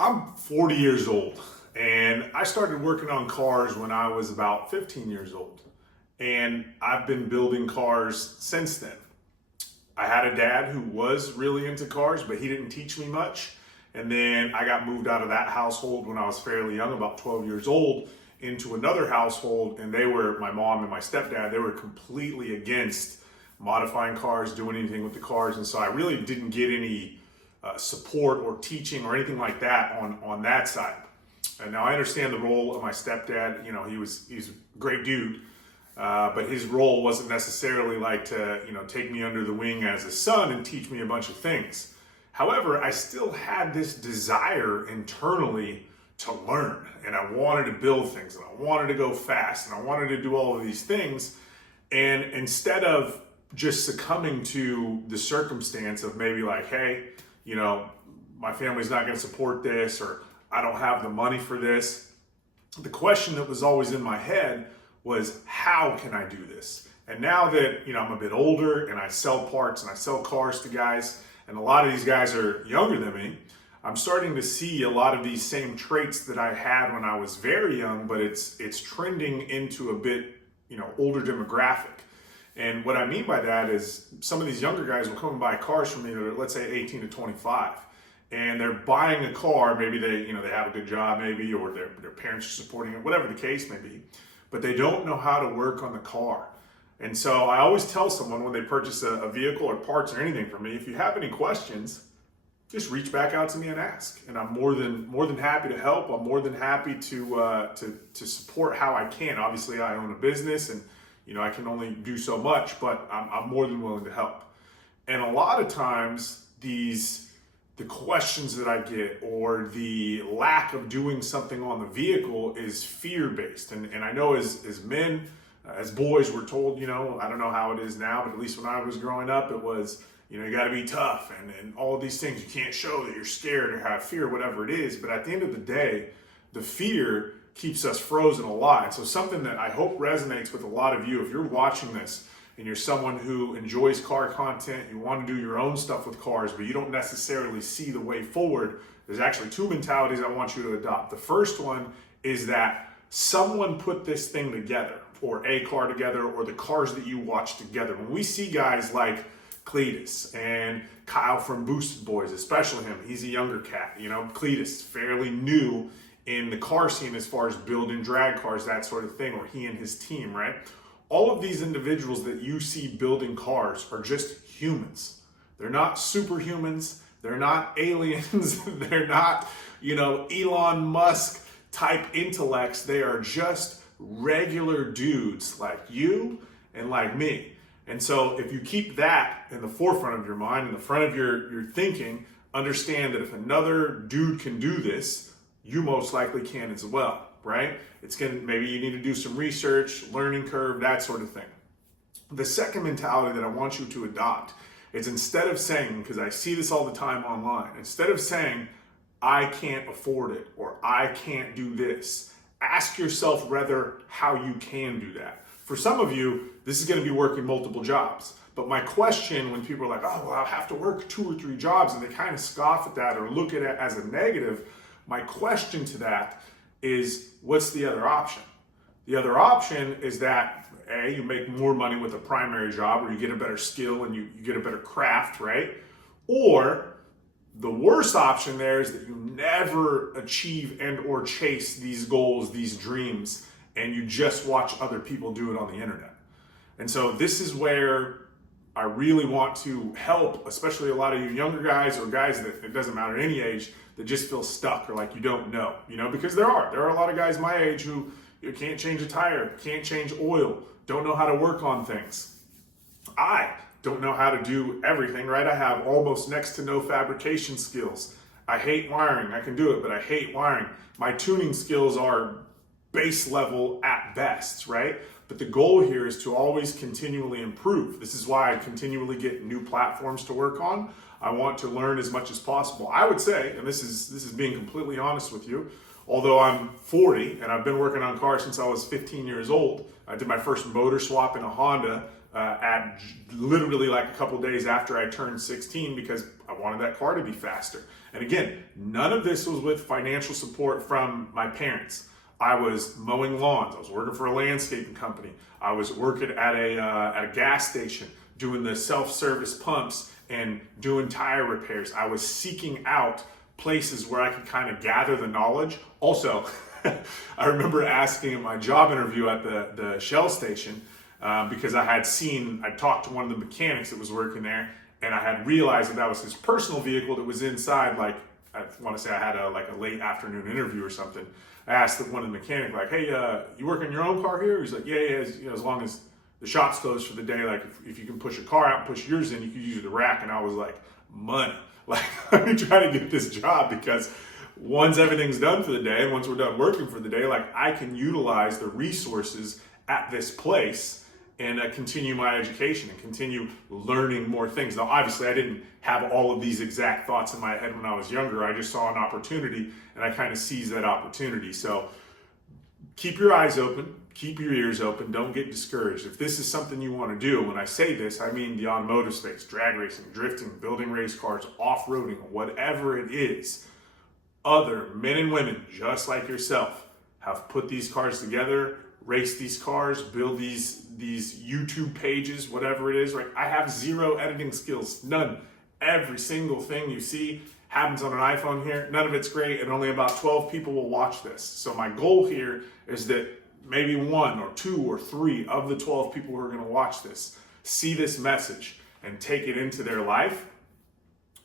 I'm 40 years old, and I started working on cars when I was about 15 years old. And I've been building cars since then. I had a dad who was really into cars, but he didn't teach me much. And then I got moved out of that household when I was fairly young, about 12 years old, into another household. And my mom and my stepdad, they were completely against modifying cars, doing anything with the cars. And so I really didn't get any support or teaching or anything like that on that side. And now I understand the role of my stepdad. You know, he's a great dude, but his role wasn't necessarily like to take me under the wing as a son and teach me a bunch of things. However, I still had this desire internally to learn, and I wanted to build things, and I wanted to go fast, and I wanted to do all of these things. And instead of just succumbing to the circumstance of maybe like, hey, my family's not going to support this, or I don't have the money for this. The question that was always in my head was, how can I do this? And now that, I'm a bit older and I sell parts and I sell cars to guys, and a lot of these guys are younger than me, I'm starting to see a lot of these same traits that I had when I was very young, but it's trending into a bit, older demographic. And what I mean by that is some of these younger guys will come and buy cars from me that are, let's say, 18 to 25. And they're buying a car, maybe they have a good job maybe, or their parents are supporting it, whatever the case may be, but they don't know how to work on the car. And so I always tell someone when they purchase a vehicle or parts or anything from me, if you have any questions, just reach back out to me and ask. And I'm more than happy to help. I'm more than happy to support how I can. Obviously, I own a business, and I can only do so much, but I'm more than willing to help. And a lot of times, the questions that I get or the lack of doing something on the vehicle is fear-based. And I know as men, as boys, we're told, I don't know how it is now, but at least when I was growing up, it was, you got to be tough and all of these things. You can't show that you're scared or have fear, whatever it is. But at the end of the day, the fear keeps us frozen a lot. And so something that I hope resonates with a lot of you, if you're watching this and you're someone who enjoys car content, you want to do your own stuff with cars, but you don't necessarily see the way forward, there's actually two mentalities I want you to adopt. The first one is that someone put this thing together, or a car together, or the cars that you watch together. When we see guys like Cletus and Kyle from Boosted Boys, especially him, he's a younger cat. Cletus, fairly new in the car scene as far as building drag cars, that sort of thing, or he and his team, right? All of these individuals that you see building cars are just humans. They're not superhumans. They're not aliens. They're not, Elon Musk type intellects. They are just regular dudes like you and like me. And so if you keep that in the forefront of your mind, in the front of your thinking, understand that if another dude can do this, you most likely can as well, right? Maybe you need to do some research, learning curve, that sort of thing. The second mentality that I want you to adopt is, instead of saying, because I see this all the time online, instead of saying, I can't afford it, or I can't do this, ask yourself rather how you can do that. For some of you, this is going to be working multiple jobs. But my question when people are like, oh, well, I'll have to work 2 or 3 jobs, and they kind of scoff at that or look at it as a negative, my question to that is, what's the other option? The other option is that, A, you make more money with a primary job, or you get a better skill and you get a better craft, right? Or the worst option there is that you never achieve and or chase these goals, these dreams, and you just watch other people do it on the internet. And so this is where I really want to help, especially a lot of you younger guys, or guys that, it doesn't matter any age, that just feel stuck or like you don't know, because there are a lot of guys my age who can't change a tire, can't change oil, don't know how to work on things. I don't know how to do everything, right? I have almost next to no fabrication skills. I hate wiring. I can do it, but I hate wiring. My tuning skills are base level at best, right? But the goal here is to always continually improve. This is why I continually get new platforms to work on. I want to learn as much as possible. I would say, and this is being completely honest with you, although I'm 40 and I've been working on cars since I was 15 years old, I did my first motor swap in a Honda at literally like a couple days after I turned 16, because I wanted that car to be faster. And again, none of this was with financial support from my parents. I was mowing lawns. I was working for a landscaping company. I was working at a gas station doing the self-service pumps and doing tire repairs. I was seeking out places where I could kind of gather the knowledge. Also, I remember asking at my job interview at the Shell station, because I talked to one of the mechanics that was working there, and I had realized that was his personal vehicle that was inside. Like, I want to say I had a late afternoon interview or something. I asked one of the mechanic, like, hey, you work on your own car here? He's like, yeah, as long as the shop's closed for the day, like if you can push a car out and push yours in, you can use the rack. And I was like, money. Like, let me try to get this job, because once everything's done for the day and once we're done working for the day, like, I can utilize the resources at this place and continue my education and continue learning more things. Now, obviously, I didn't have all of these exact thoughts in my head when I was younger. I just saw an opportunity and I kind of seized that opportunity. So keep your eyes open, keep your ears open, don't get discouraged. If this is something you want to do, when I say this, I mean the automotive space, drag racing, drifting, building race cars, off-roading, whatever it is. Other men and women just like yourself have put these cars together, race these cars, build these YouTube pages, whatever it is, right? I have zero editing skills, none. Every single thing you see happens on an iPhone here. None of it's great, and only about 12 people will watch this. So my goal here is that maybe 1 or 2 or 3 of the 12 people who are going to watch this see this message and take it into their life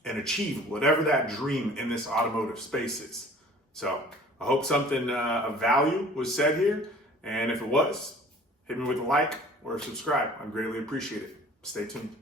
and achieve whatever that dream in this automotive space is. So I hope something of value was said here. And if it was, hit me with a like or a subscribe. I'd greatly appreciate it. Stay tuned.